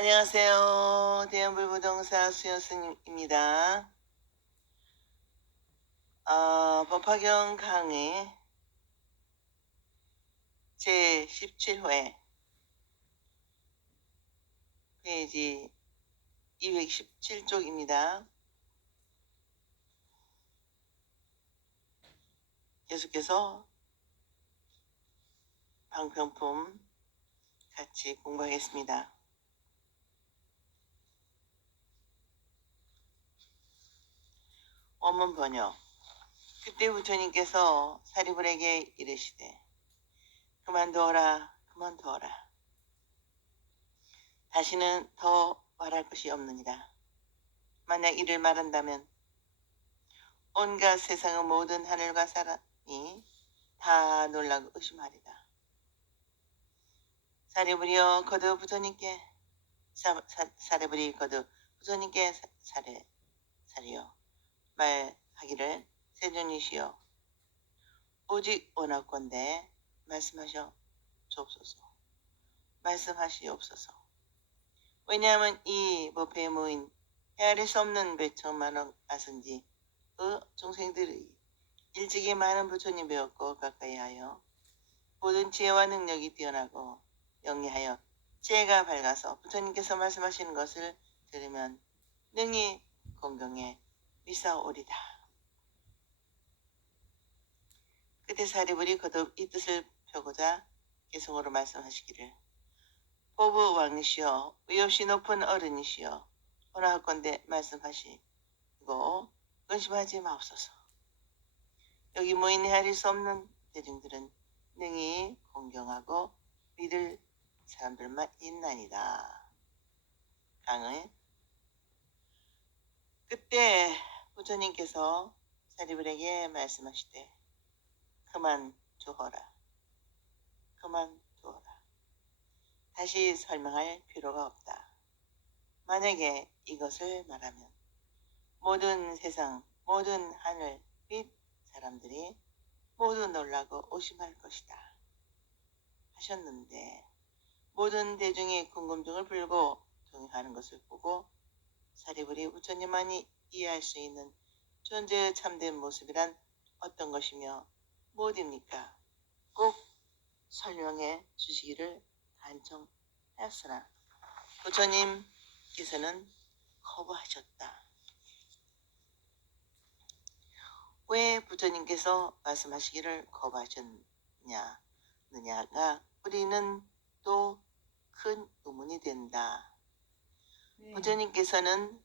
안녕하세요. 대한불부동산 수연스님입니다. 법화경 강의 제17회 페이지 217쪽입니다. 계속해서 방편품 같이 공부하겠습니다. 원문 번역. 그때 부처님께서 사리불에게 이르시되 그만두어라 그만두어라. 다시는 더 말할 것이 없느니라. 만약 이를 말한다면 온갖 세상의 모든 하늘과 사람이 다 놀라고 의심하리라. 사리불이여 거듭 부처님께 사리불이 거듭 부처님께 사리여 말하기를 세존이시여 오직 원하건대 말씀하시옵소서. 왜냐하면 이 법회에 모인 헤아릴 수 없는 배천만억 아선지의 중생들의 일찍이 많은 부처님 배웠고 가까이하여 모든 지혜와 능력이 뛰어나고 영리하여 지혜가 밝아서 부처님께서 말씀하시는 것을 들으면 능히 공경에 미사오리다. 그때 사리불이 거듭 이 뜻을 펴고자 개성으로 말씀하시기를 보부 왕이시여 위없이 높은 어른이시여 원하건대 말씀하시고 근심하지 마옵소서. 여기 모인 헤아릴 수 없는 대중들은 능히 공경하고 믿을 사람들만 있나이다. 강의. 그때 부처님께서 사리불에게 말씀하시되 그만두어라. 다시 설명할 필요가 없다. 만약에 이것을 말하면 모든 세상, 모든 하늘 및 사람들이 모두 놀라고 의심할 것이다 하셨는데 모든 대중이 궁금증을 풀고 동의하는 것을 보고 사리불이 부처님만이 이해할 수 있는 존재의 참된 모습이란 어떤 것이며 무엇입니까? 꼭 설명해 주시기를 간청하였으나 부처님께서는 거부하셨다. 왜 부처님께서 말씀하시기를 거부하셨느냐가 우리는 또 큰 의문이 된다. 네. 부처님께서는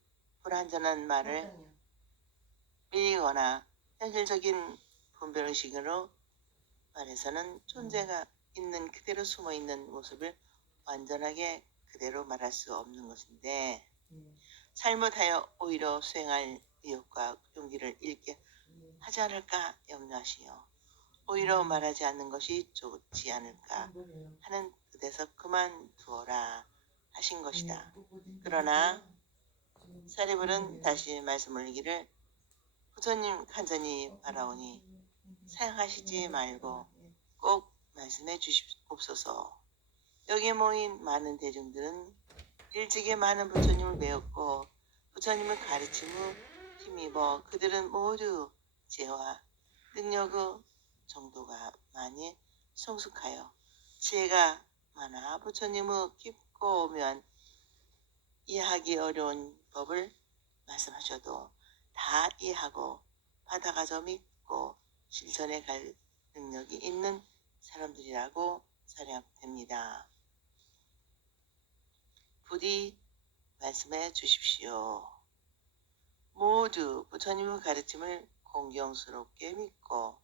불완전한 말을 밀거나 현실적인 분별의식으로 말해서는 존재가 있는 그대로 숨어있는 모습을 완전하게 그대로 말할 수 없는 것인데 잘못하여 오히려 수행할 의욕과 용기를 잃게 하지 않을까 염려하시어 오히려 말하지 않는 것이 좋지 않을까 하는 뜻에서 그만두어라 하신 것이다. 그러나 사리불은 다시 말씀 올리기를 부처님 간절히 바라오니 사양하시지 말고 꼭 말씀해 주시옵소서. 여기 모인 많은 대중들은 일찍이 많은 부처님을 배웠고 부처님을 가르침을 힘입어 그들은 모두 지혜와 능력의 정도가 많이 성숙하여 지혜가 많아 부처님의 깊고 오묘한 이해하기 어려운 법을 말씀하셔도 다 이해하고 받아가서 믿고 실천해 갈 능력이 있는 사람들이라고 생각됩니다. 부디 말씀해 주십시오. 모두 부처님의 가르침을 공경스럽게 믿고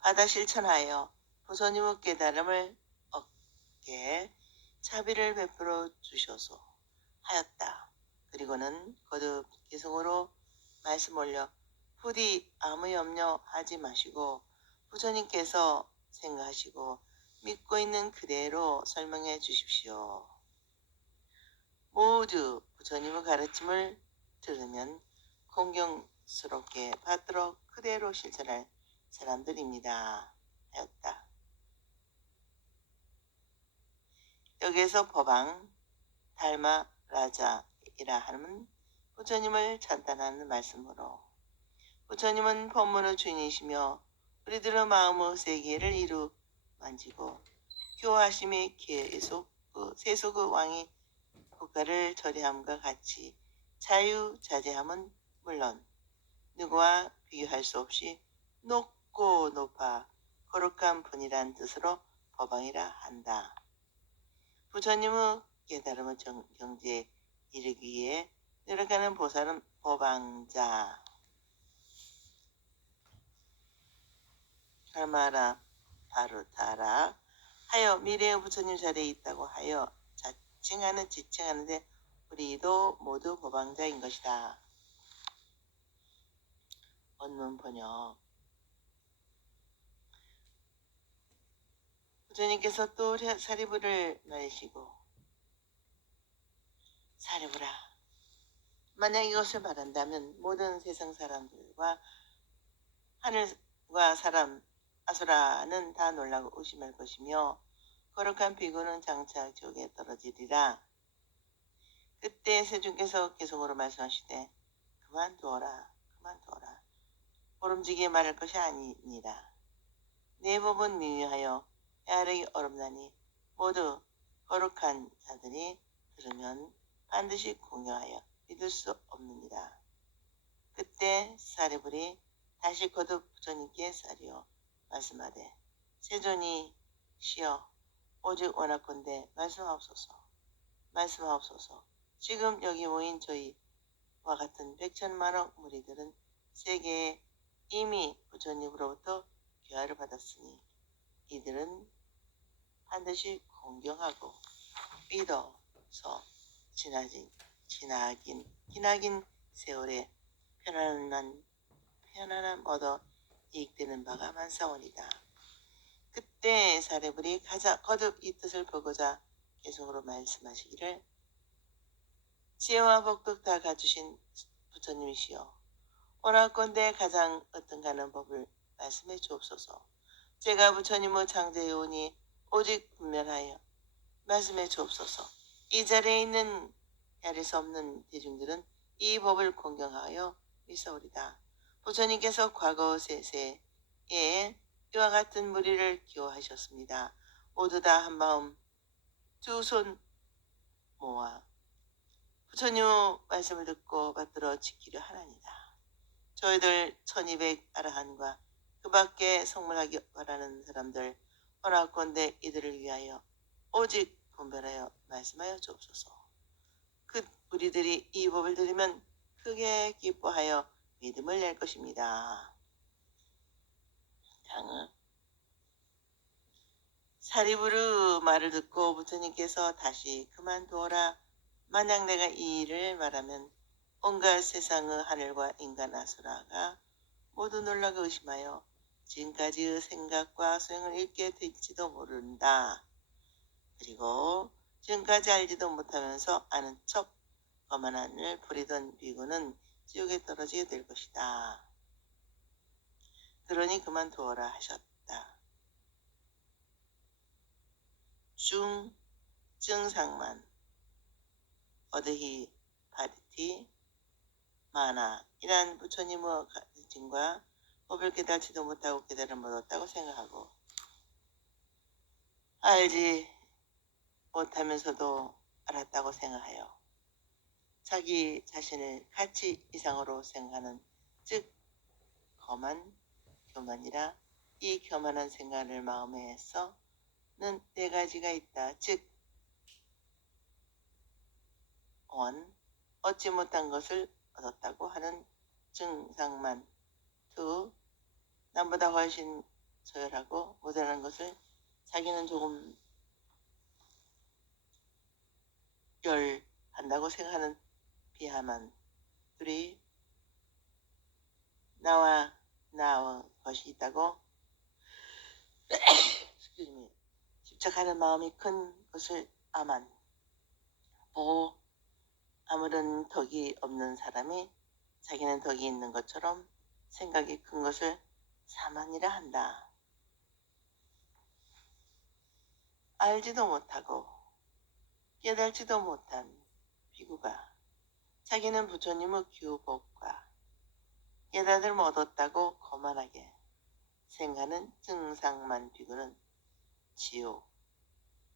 받아 실천하여 부처님의 깨달음을 얻게 자비를 베풀어 주셔서 하였다. 그리고는 거듭 개성으로 말씀 올려 부디 아무 염려하지 마시고 부처님께서 생각하시고 믿고 있는 그대로 설명해 주십시오. 모두 부처님의 가르침을 들으면 공경스럽게 받도록 그대로 실천할 사람들입니다 하였다. 여기에서 법왕 달마 라자이라 하는 부처님을 찬탄하는 말씀으로 부처님은 법문의 주인이시며 우리들의 마음의 세계를 이루 만지고 교화심의 계속 그 세속의 왕이 국가를 처리함과 같이 자유자재함은 물론 누구와 비교할 수 없이 높고 높아 거룩한 분이란 뜻으로 법왕이라 한다. 부처님의 깨달음의 경지에 이르기 위해 노력하는 보살은 법왕자 할마라 바루타라 하여 미래의 부처님 자리에 있다고 하여 지칭하는데 우리도 모두 법왕자인 것이다. 원문 번역. 부처님께서 또 사리부를 말리시고 사리부라 만약 이것을 말한다면 모든 세상 사람들과 하늘과 사람 아수라는 다 놀라고 의심할 것이며 거룩한 비구는 장차 지옥에 떨어지리라. 그때 세존께서 개성으로 말씀하시되 그만두어라 그만두어라 모름지게 말할 것이 아니니라. 내 법은 미묘하여 헤아르기 어렵나니 모두 거룩한 자들이 들으면 반드시 공경하여 믿을 수 없느니라. 그때 사리불이 다시 거듭 부처님께 사리어 말씀하되 세존이 시여 오직 원하건대 말씀하옵소서. 지금 여기 모인 저희와 같은 백천만억 무리들은 세계에 이미 부처님으로부터 교화를 받았으니 이들은 반드시 공경하고 믿어서 기나긴 세월에 편안함 얻어 이익되는 바가 많사오니이다. 그때 사례불이 거듭 이 뜻을 보고자 계속으로 말씀하시기를 지혜와 복덕 다 갖추신 부처님이시여 원하건대 가장 어떤가는 법을 말씀해 주옵소서. 제가 부처님의 창제해오니 오직 분별하여 말씀해 주옵소서. 이 자리에 있는 헤아릴 수 없는 대중들은 이 법을 공경하여 믿사오리다. 부처님께서 과거 세세에 이와 같은 무리를 기호하셨습니다. 모두 다 한마음 두 손 모아 부처님의 말씀을 듣고 받들어 지키려 하나니다. 저희들 1200 아라한과 그 밖에 성불하기 바라는 사람들 원하건대 이들을 위하여 오직 분별하여 말씀하여 주옵소서. 그 우리들이 이 법을 들으면 크게 기뻐하여 믿음을 낼 것입니다. 다음은 사리부르 말을 듣고 부처님께서 다시 그만두어라. 만약 내가 이 일을 말하면 온갖 세상의 하늘과 인간 아수라가 모두 놀라고 의심하여 지금까지의 생각과 소행을 잃게 될지도 모른다. 그리고 지금까지 알지도 못하면서 아는 척 거만한을 부리던 비구는 지옥에 떨어지게 될 것이다. 그러니 그만두어라 하셨다. 증상만 어드히 파리티 마나 이란 부처님의 가르침과 법을 깨닫지도 못하고 깨달음 얻었다고 생각하고 알지 못하면서도 알았다고 생각하여 자기 자신을 가치 이상으로 생각하는 즉 교만이라 이 교만한 생각을 마음에 해서는 네 가지가 있다. 즉 얻지 못한 것을 얻었다고 하는 증상만 두 남보다 훨씬 소열하고 모자란 것을 자기는 조금 한다고 생각하는 비하만 둘이 나와 것이 있다고 집착하는 마음이 큰 것을 아만 아무런 덕이 없는 사람이 자기는 덕이 있는 것처럼 생각이 큰 것을 사만이라 한다. 알지도 못하고 깨달지도 못한 비구가 자기는 부처님의 규복과 깨달음을 얻었다고 거만하게 생각하는 증상만 비구는 지옥,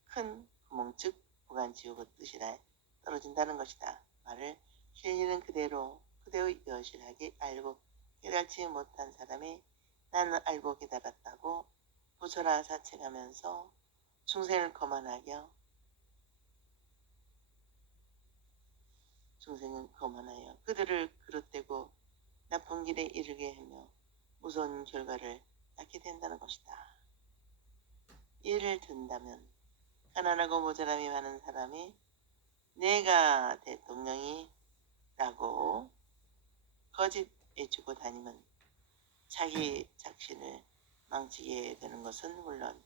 큰 구멍 즉 무간지옥의 뜻이라 떨어진다는 것이다. 말을 실리는 그대의 여실하게 알고 깨닫지 못한 사람이 나는 알고 깨달았다고 부처라 자책하면서 중생을 거만하여 그들을 그릇되고 나쁜 길에 이르게 하며 무서운 결과를 낳게 된다는 것이다. 예를 든다면 가난하고 모자람이 많은 사람이 내가 대통령이라고 거짓 외치고 다니면 자기 작신을 망치게 되는 것은 물론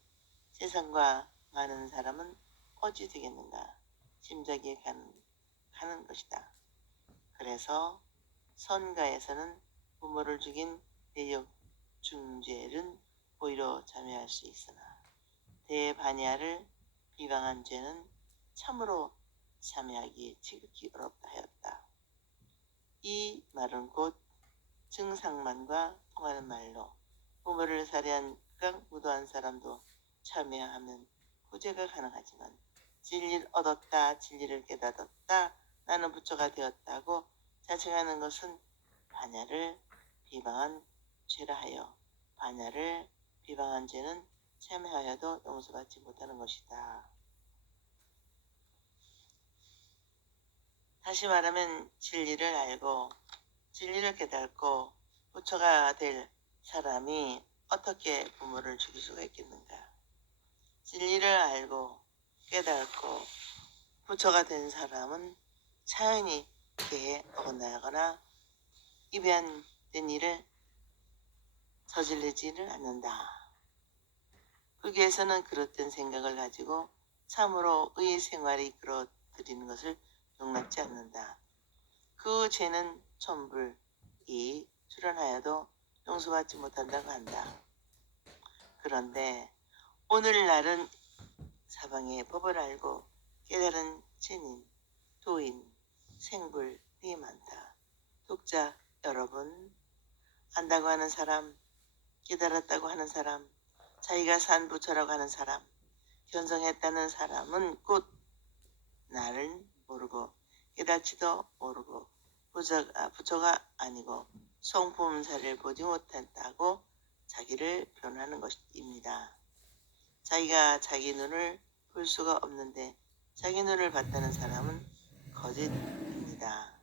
세상과 많은 사람은 어찌 되겠는가 짐작이 가는 것이다. 그래서 선가에서는 부모를 죽인 대역 중죄는 오히려 참여할 수 있으나 대반야를 비방한 죄는 참으로 참여하기 지극히 어렵다 하였다. 이 말은 곧 증상만과 통하는 말로 부모를 살해한 극강 무도한 사람도 참여하면 구제가 가능하지만 진리를 얻었다, 진리를 깨닫았다, 나는 부처가 되었다고 자칭하는 것은 반야를 비방한 죄라 하여 반야를 비방한 죄는 참여하여도 용서받지 못하는 것이다. 다시 말하면 진리를 알고 진리를 깨닫고 부처가 될 사람이 어떻게 부모를 죽일 수가 있겠는가? 진리를 알고 깨닫고 부처가 된 사람은 자연히 계에 어긋나거나 이변된 일을 저지르지를 않는다. 불교에서는 그릇된 생각을 가지고 참으로 의 생활이 이끌어들이는 것을 용납지 않는다. 그 죄는 천불이 출현하여도 용서받지 못한다고 한다. 그런데 오늘날은 사방의 법을 알고 깨달은 제님, 도인, 생불이 많다. 독자 여러분, 안다고 하는 사람, 깨달았다고 하는 사람, 자기가 산 부처라고 하는 사람, 견성했다는 사람은 곧 나를 모르고 깨닫지도 모르고 부처가 아니고 성품사를 보지 못했다고 자기를 변호하는 것입니다. 자기가 자기 눈을 볼 수가 없는데 자기 눈을 봤다는 사람은 거짓입니다.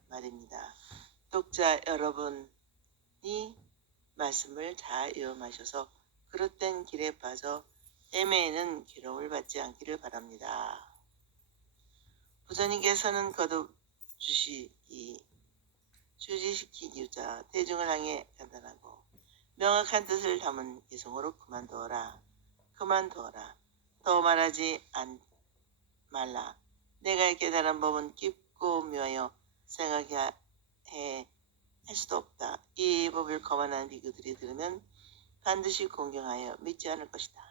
말입니다. 독자 여러분이 말씀을 잘 이용하셔서 그릇된 길에 빠져 헤매는 괴로움을 받지 않기를 바랍니다. 부처님께서는 거듭 주지시키기자 대중을 향해 간단하고 명확한 뜻을 담은 개성으로 그만두어라. 더 말하지 말라. 내가 깨달은 법은 깊고 묘하여 생각해 할 수도 없다. 이 법을 거만한 비구들이 들으면 반드시 공경하여 믿지 않을 것이다.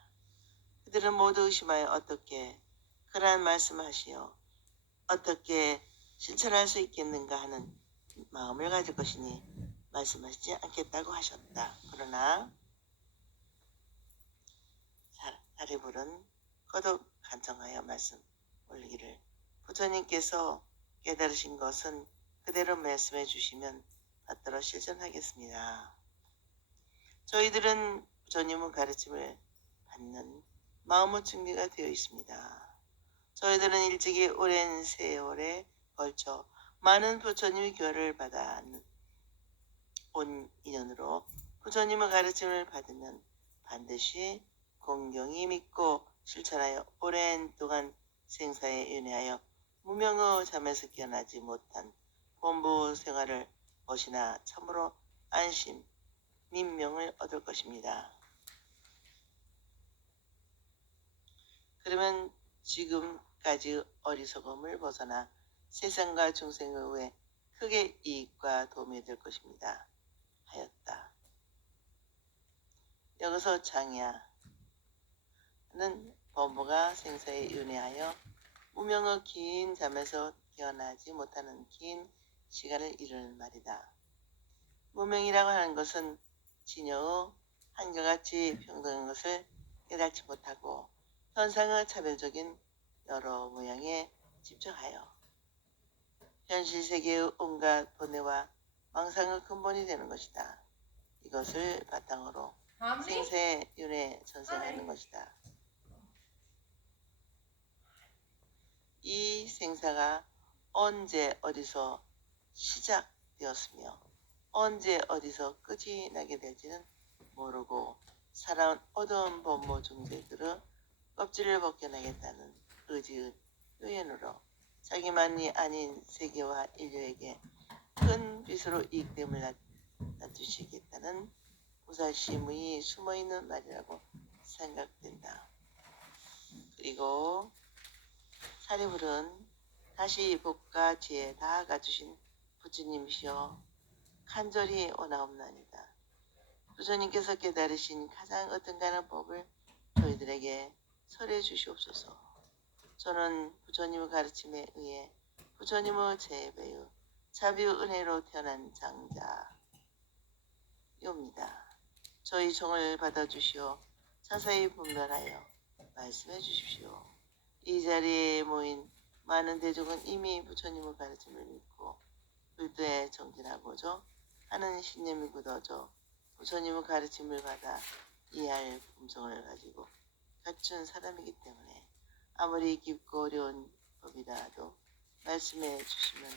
그들은 모두 의심하여 어떻게 그러한 말씀을 하시어 어떻게 실천할 수 있겠는가 하는 마음을 가질 것이니 말씀하시지 않겠다고 하셨다. 그러나 사리불은 거듭 간청하여 말씀 올리기를 부처님께서 깨달으신 것은 그대로 말씀해 주시면 받들어 실천하겠습니다. 저희들은 부처님의 가르침을 받는 마음의 준비가 되어 있습니다. 저희들은 일찍이 오랜 세월에 걸쳐 많은 부처님의 교화를 받아 온 인연으로 부처님의 가르침을 받으면 반드시 공경히 믿고 실천하여 오랜 동안 생사에 윤회하여 무명의 잠에서 깨어나지 못한 본부 생활을 것이나 참으로 안심, 민명을 얻을 것입니다. 그러면 지금까지 어리석음을 벗어나 세상과 중생의 후에 크게 이익과 도움이 될 것입니다. 하였다. 여기서 장야는 범부가 생사에 윤회하여 무명의 긴 잠에서 깨어나지 못하는 긴 시간을 이루는 말이다. 무명이라고 하는 것은 진여의 한결같이 평등한 것을 깨닫지 못하고 현상의 차별적인 여러 모양에 집중하여 현실 세계의 온갖 번뇌와 망상의 근본이 되는 것이다. 이것을 바탕으로 생사의 윤회 전생하는 것이다. 이 생사가 언제 어디서 시작되었으며 언제 어디서 끝이 나게 될지는 모르고 살아온 어두운 본모 중생들의 껍질을 벗겨나겠다는 의지의 표현으로 자기만이 아닌 세계와 인류에게 큰 빛으로 이익됨을 낮추시겠다는 무사심의 숨어있는 말이라고 생각된다. 그리고 사리불은 다시 복과 지혜 다 갖추신 부처님이시여 간절히 원하옵나이다. 부처님께서 깨달으신 가장 어떤가는 법을 저희들에게 설해 주시옵소서. 저는 부처님의 가르침에 의해 부처님의 제배의 자비의 은혜로 태어난 장자입니다. 저희 종을 받아주시어 자세히 분별하여 말씀해 주십시오. 이 자리에 모인 많은 대중은 이미 부처님의 가르침을 믿고 불도에 정진하고자 하는 신념이 굳어져 부처님의 가르침을 받아 이해할 품성을 가지고 갖춘 사람이기 때문에 아무리 깊고 어려운 법이라도 말씀해 주시면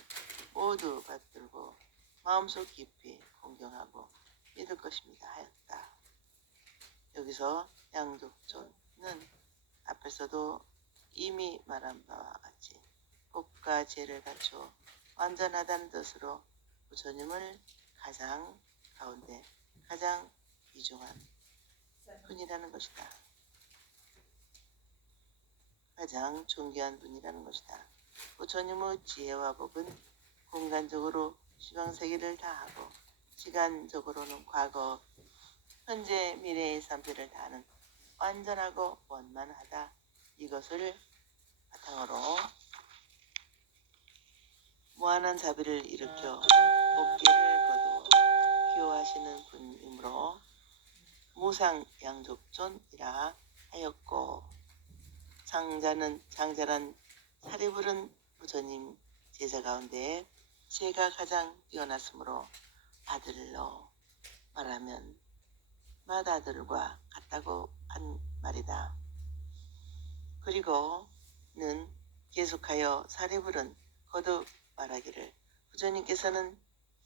모두 받들고 마음속 깊이 공경하고 믿을 것입니다 하였다. 여기서 양족존은 앞에서도 이미 말한 바와 같이 복과 지혜를 갖추어 완전하다는 뜻으로 부처님을 가장 가운데 가장 귀중한 분이라는 것이다. 가장 존귀한 분이라는 것이다. 부처님의 지혜와 복은 공간적으로 시방세계를 다하고 시간적으로는 과거, 현재, 미래의 삼세를 다하는 완전하고 원만하다. 이것을 바탕으로 무한한 자비를 일으켜 법계를 거두어 기호하시는 분이므로 무상양족존이라 하였고 장자란 사리불은 부처님 제자 가운데 제가 가장 뛰어났으므로 아들로 말하면 맏아들과 같다고 한 말이다. 그리고는 계속하여 사리불은 거듭 말하기를 부처님께서는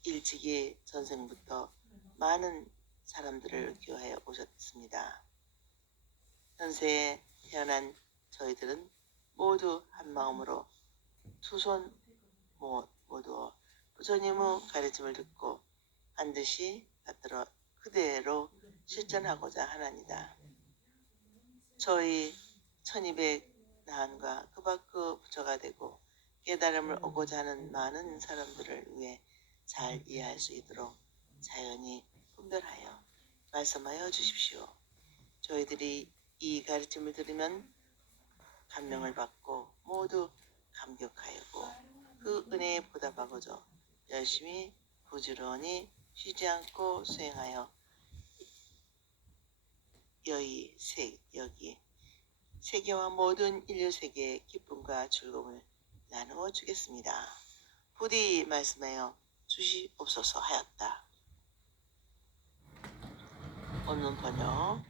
일찍이 전생부터 많은 사람들을 교화해 오셨습니다. 현세에 태어난 저희들은 모두 한 마음으로 두 손 모두 부처님의 가르침을 듣고 반드시 받들어 그대로 실천하고자 하나니다. 저희 1200 나한과 그 밖의 부처가 되고 깨달음을 얻고자 하는 많은 사람들을 위해 잘 이해할 수 있도록 자연히 분별하여 말씀하여 주십시오. 저희들이 이 가르침을 들으면 감명을 받고 모두 감격하였고 그 은혜에 보답하고자 열심히 부지런히 쉬지 않고 수행하여 여기 세계와 모든 인류 세계의 기쁨과 즐거움을 나누어 주겠습니다. 부디 말씀하여 주시옵소서 하였다. 원문 번역.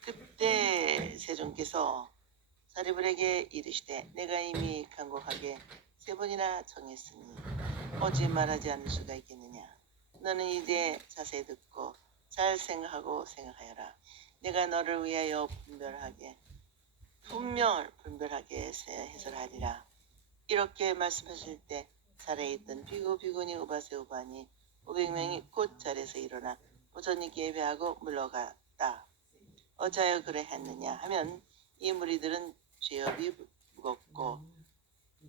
그때 세존께서 사리불에게 이르시되 내가 이미 간곡하게 3번이나 정했으니 오지 말하지 않을 수가 있겠느냐. 너는 이제 자세히 듣고 잘 생각하고 생각하여라. 내가 너를 위하여 분별하게 해설하리라. 이렇게 말씀하실 때 자리에 있던 비구니 우바세 우반이 500명이 곧 자리에서 일어나 부처님께 예배하고 물러갔다. 어찌하여 그래 했느냐 하면 이 무리들은 죄업이 무겁고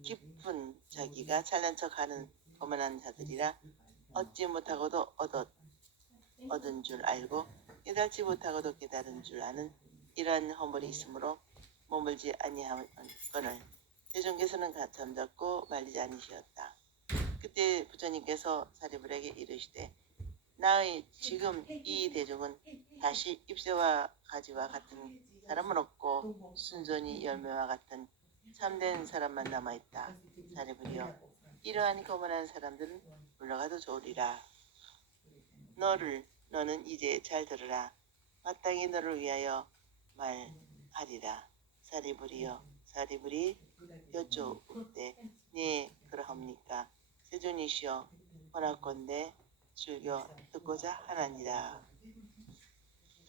깊은 자기가 잘난 척하는 거만한 자들이라 얻지 못하고도 얻은 줄 알고 깨닫지 못하고도 깨달은 줄 아는 이러한 허물이 있으므로 머물지 아니하거늘 대중께서는 잠잡고 말리지 않으시었다. 그때 부처님께서 사리불에게 이르시되 나의 지금 이 대중은 다시 잎새와 가지와 같은 사람은 없고 순전히 열매와 같은 참된 사람만 남아있다. 사리불이여 이러한 거만한 사람들은 물러가도 좋으리라. 너는 이제 잘 들으라. 마땅히 너를 위하여 말하리라. 사리불이 여쭈옵되 네 그러합니까? 세존이시여 원하건대 즐겨 듣고자 하나니라.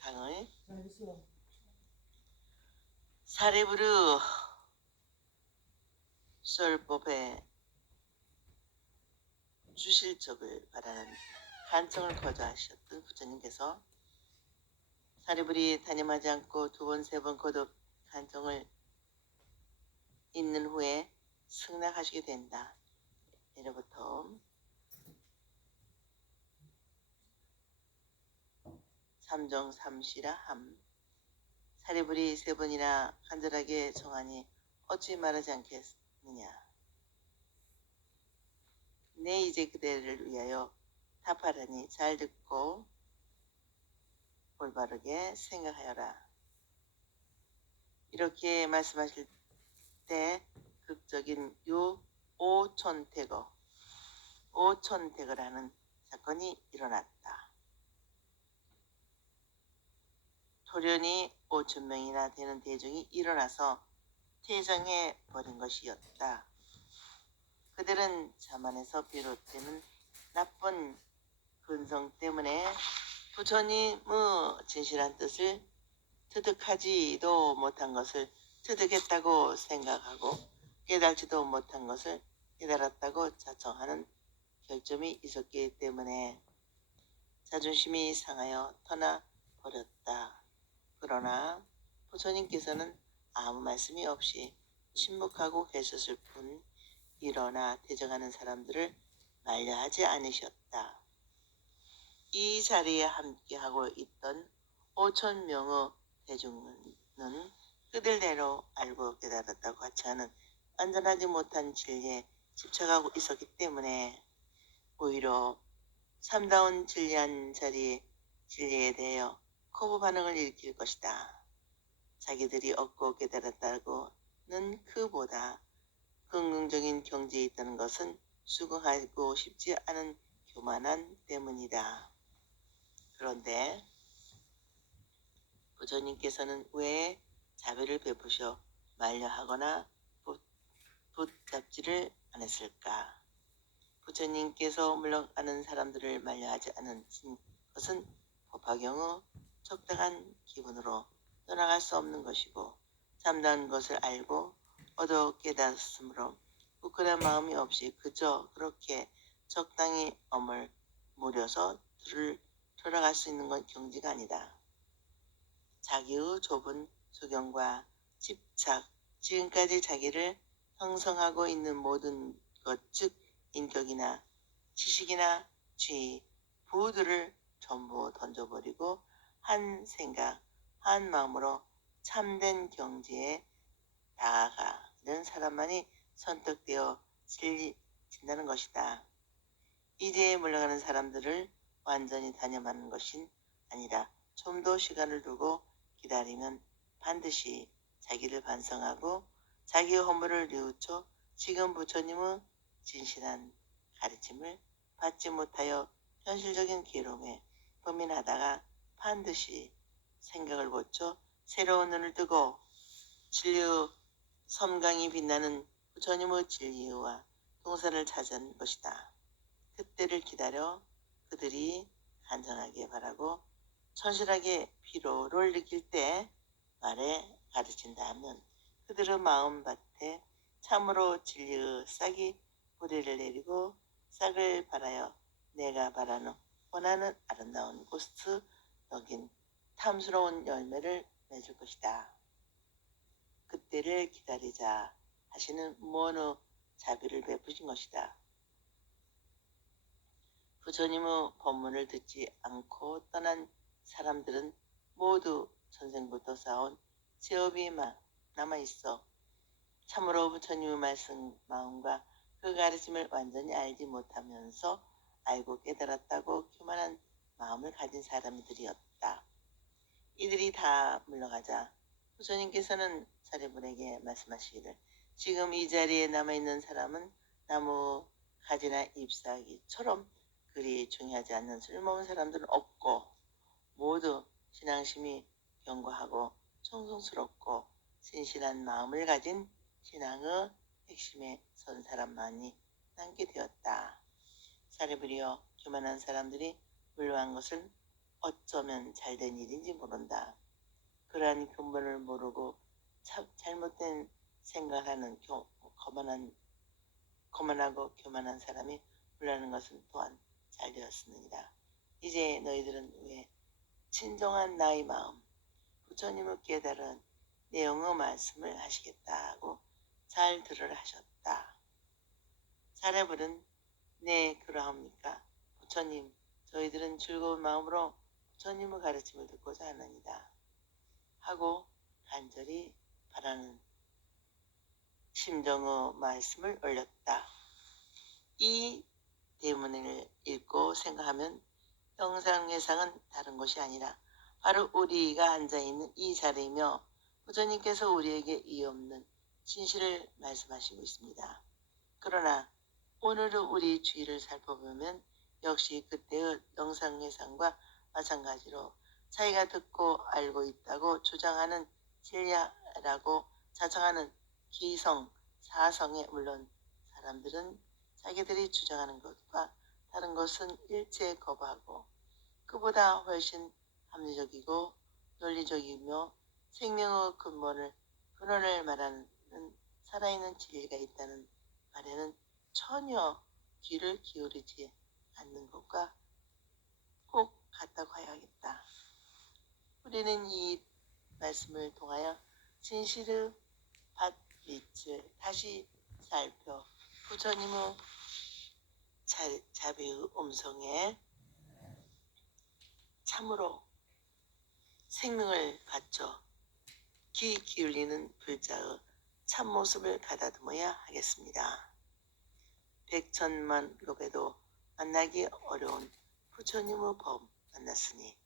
강을 사리부르 썰법에 주실 적을 바라는 간청을 거절하셨던 부처님께서 사리불이 단임하지 않고 두 번, 세 번 거듭 간청을 있는 후에 승낙하시게 된다. 예로부터 삼정 삼시라 함. 사리불이 세 번이나 간절하게 청하니 어찌 말하지 않겠느냐. 내 이제 그대를 위하여 답하라니 잘 듣고 올바르게 생각하여라. 이렇게 말씀하실 때 극적인 오천태거라는 사건이 일어났다. 돌연히 5,000명이나 되는 대중이 일어나서 퇴장해 버린 것이었다. 그들은 자만에서 비롯되는 나쁜 근성 때문에 부처님의 진실한 뜻을 터득하지도 못한 것을 터득했다고 생각하고 깨달지도 못한 것을 깨달았다고 자청하는 결점이 있었기 때문에 자존심이 상하여 떠나버렸다. 그러나 부처님께서는 아무 말씀이 없이 침묵하고 계셨을 뿐 일어나 퇴정하는 사람들을 말려하지 않으셨다. 이 자리에 함께하고 있던 5,000명의 대중은 그들대로 알고 깨달았다고 같이 하는 완전하지 못한 진리에 집착하고 있었기 때문에 오히려 참다운 진리한 진리에 대하여 거부 반응을 일으킬 것이다. 자기들이 얻고 깨달았다고는 그보다 긍정적인 경지에 있다는 것은 수긍하고 싶지 않은 교만한 때문이다. 그런데 부처님께서는 왜 자비를 베푸셔 만려하거나 붙잡지를 않았을까? 부처님께서 물러가는 사람들을 만려하지 않은 것은 법화경의 적당한 기분으로 떠나갈 수 없는 것이고 참다운 것을 알고 얻어 깨닫으므로 부끄러운 마음이 없이 그저 그렇게 적당히 무려서 돌아갈 수 있는 건 경지가 아니다. 자기의 좁은 소견과 집착, 지금까지 자기를 형성하고 있는 모든 것, 즉 인격이나 지식이나 지위, 부들을 전부 던져버리고 한 생각, 한 마음으로 참된 경지에 다가가는 사람만이 선택되어 진다는 것이다. 이제 물러가는 사람들을 완전히 단념하는 것이 아니라 좀 더 시간을 두고 기다리면 반드시 자기를 반성하고 자기의 허물을 뉘우쳐 지금 부처님의 진실한 가르침을 받지 못하여 현실적인 괴로움에 고민하다가 반드시 생각을 고쳐 새로운 눈을 뜨고 진리의 섬광이 빛나는 부처님의 진리와 동산을 찾은 것이다. 그때를 기다려 그들이 간절하게 바라고 천실하게 피로를 느낄 때 말에 가르친다 하면 그들의 마음밭에 참으로 진리의 싹이 뿌리를 내리고 싹을 바라여 내가 원하는 아름다운 꽃을 여긴 탐스러운 열매를 맺을 것이다. 그때를 기다리자 하시는 무언의 자비를 베푸신 것이다. 부처님의 법문을 듣지 않고 떠난 사람들은 모두 전생부터 쌓아온 죄업이 남아있어. 참으로 부처님의 말씀 마음과 그 가르침을 완전히 알지 못하면서 알고 깨달았다고 교만한 마음을 가진 사람들이었다. 이들이 다 물러가자 부처님께서는 사리불에게 말씀하시기를 지금 이 자리에 남아있는 사람은 나무 가지나 잎사귀처럼 그리 중요하지 않는 쓸모없는 사람들은 없고 모두 신앙심이 견고하고 청송스럽고 신실한 마음을 가진 신앙의 핵심에 선 사람만이 남게 되었다. 사리불이여 교만한 사람들이 물러간 것은 어쩌면 잘된 일인지 모른다. 그러한 근본을 모르고 잘못된 생각을 하는 거만하고 교만한 사람이 물러가는 것은 또한 잘되었습니다. 이제 너희들은 왜 진정한 나의 마음, 부처님을 깨달은 내용의 말씀을 하시겠다고 잘 들으라 하셨다. 사리불은 네 그러합니까? 부처님, 저희들은 즐거운 마음으로 부처님의 가르침을 듣고자 하느니라 하고 간절히 바라는 심정의 말씀을 올렸다. 이 대문을 읽고 생각하면 영상예상은 다른 것이 아니라 바로 우리가 앉아있는 이 자리이며 부처님께서 우리에게 이없는 진실을 말씀하시고 있습니다. 그러나 오늘의 우리 주위를 살펴보면 역시 그때의 영상예상과 마찬가지로 자기가 듣고 알고 있다고 주장하는 진리라고 자청하는 기성, 사성에 물론 사람들은 자기들이 주장하는 것과 다른 것은 일체 거부하고 그보다 훨씬 합리적이고 논리적이며 생명의 근원을 말하는 살아있는 진리가 있다는 말에는 전혀 귀를 기울이지 않는 것과 꼭 같다고 해야겠다. 우리는 이 말씀을 통하여 진실의 밭빛을 다시 살펴 부처님의 자비의 음성에 참으로 생명을 바쳐 귀 기울이는 불자의 참모습을 가다듬어야 하겠습니다. 백천만급에도 만나기 어려운 부처님의 법 만났으니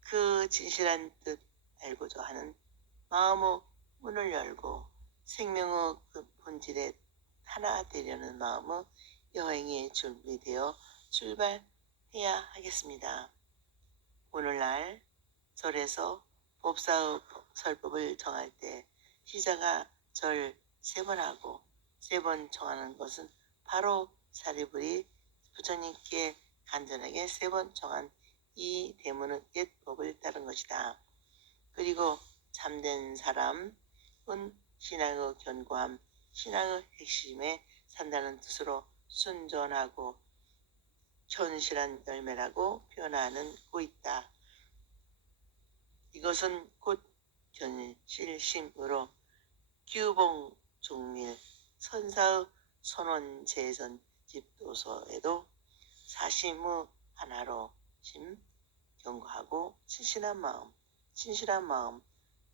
그 진실한 뜻 알고자 하는 마음의 문을 열고 생명의 그 본질에 하나 되려는 마음의 여행에 준비되어 출발해야 하겠습니다. 오늘날 절에서 법사의 설법을 정할 때 시자가 절 3번 하고 3번 정하는 것은 바로 사리불이 부처님께 간절하게 3번 정한 이 대문의 옛법을 따른 것이다. 그리고 참된 사람은 신앙의 견고함, 신앙의 핵심에 산다는 뜻으로 순전하고 현실한 열매라고 표현하고 있다. 이것은 곧 견실심으로 규봉종밀 선사의 선원재전 집도서에도 사심의 하나로 심, 견고하고 신실한 마음,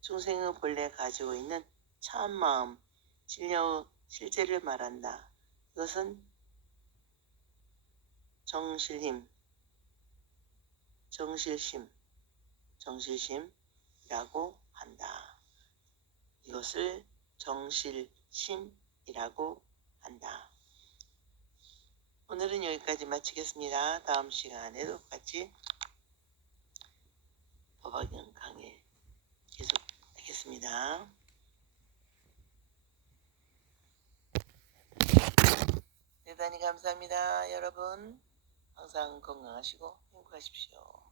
중생의 본래 가지고 있는 참 마음, 진려의 실제를 말한다. 이것은 정실심이라고 한다. 이것을 정실심이라고 한다. 오늘은 여기까지 마치겠습니다. 다음 시간에도 같이 법화경 강의 계속하겠습니다. 대단히 감사합니다. 여러분 항상 건강하시고 행복하십시오.